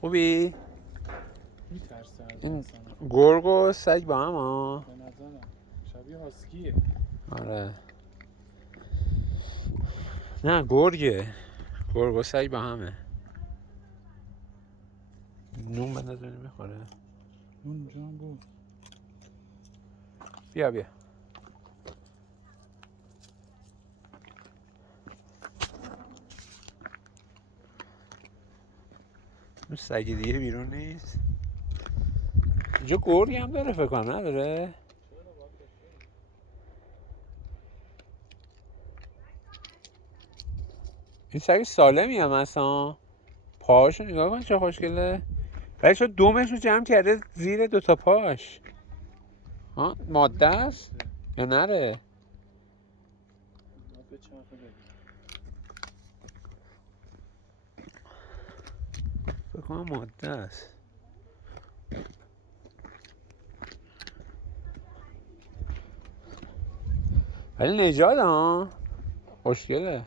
خوبی؟ میترسه از این انسان. گرگ و سگ با هم ها؟ به نظرم شبیه هاسکیه. آره. نه گرگ و سگ با همه. نون بنداز ببینیم میخوره. اونجا هم بود. بیا بیا. اون سگ دیگه بیرون نیست. اینجا گرگ هم داره فکر کنم نداره؟ این سگ سالمی هم اصلا. پاهاشو نگاه کن چه خوشگله. ولی شو دومش رو جمع کرده زیر دوتا پاش. ها ماده است یا نره؟ به چرخه ببین. فکر کنم ماده است. ولی نژاد ها خوشگله.